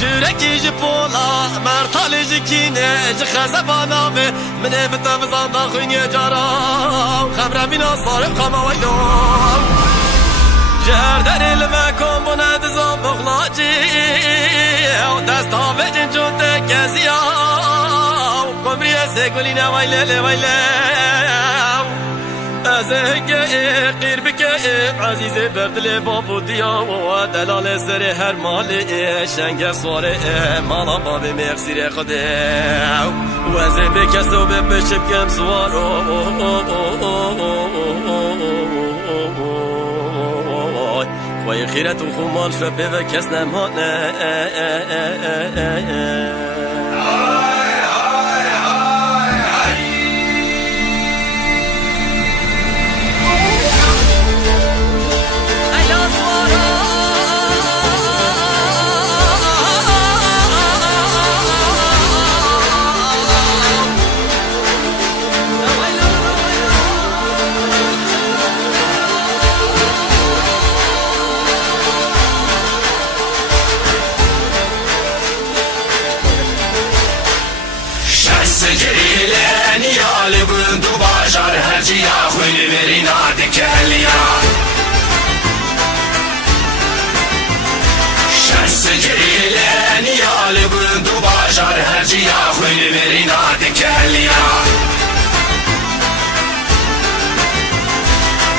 شرکی جپولا مرتال جکینه جخزبانا به منه بتمزان دا خوینی جارا خبر بینا صارف خما ویلو جردن المکان بنا دزان بغلاجی دستا بجن چون تکزیا قمری سگولین ویله ویله ازهگه قیر بکه عزیز بردل بابو دیا و دلال سر هر مال شنگ سواره مالا باب مغزیر خوده و ازه بکسو بپشب کم سوار خوی خیرت و خومان شبه و کس نمانه هرجيا خويني برينا ديك هليا شمس جريلاني يا لبندو باجار هرجيا خويني برينا ديك هليا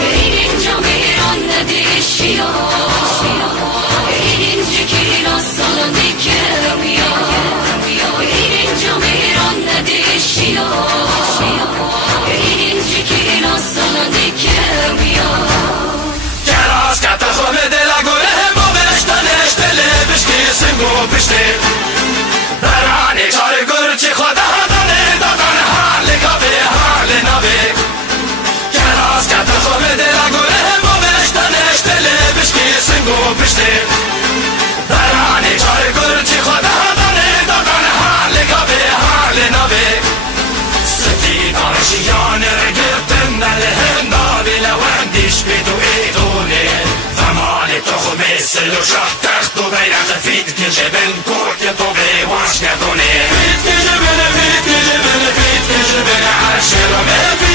إيرينجا ميران نديشيا إيرينجا كيرا صلا ديك هليا إيرينجا ميران نديشيا برانی چار گرچی خدا دانه دادن حال گابه حال نبه که جبن کرد که تو به واش ندونه فیت که جبن فیت که جبن فیت که جبن عرش رو